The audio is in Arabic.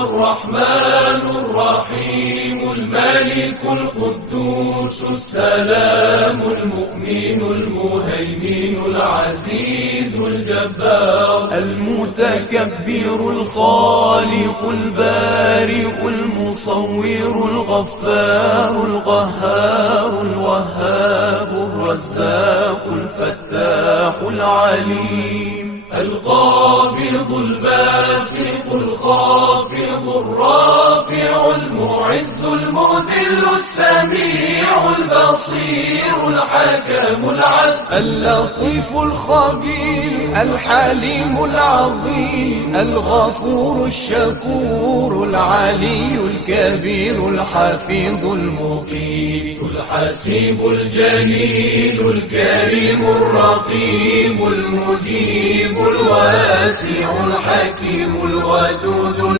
الرحمن الرحيم الملك القدوس السلام المؤمن المهيمن العزيز الجبار المتكبر الخالق البارئ المصور الغفار القهار الوهاب الرزاق الفتاح العليم القابض الباسط الخافض الرافع المعز المذل السميع البصير الحكم العدل اللطيف الخبير الحليم العظيم الغفور الشكور العلي الكبير الحفيظ المقيت الحسيب الجليل الكريم الرقيب المجيب الواسع الحكيم الودود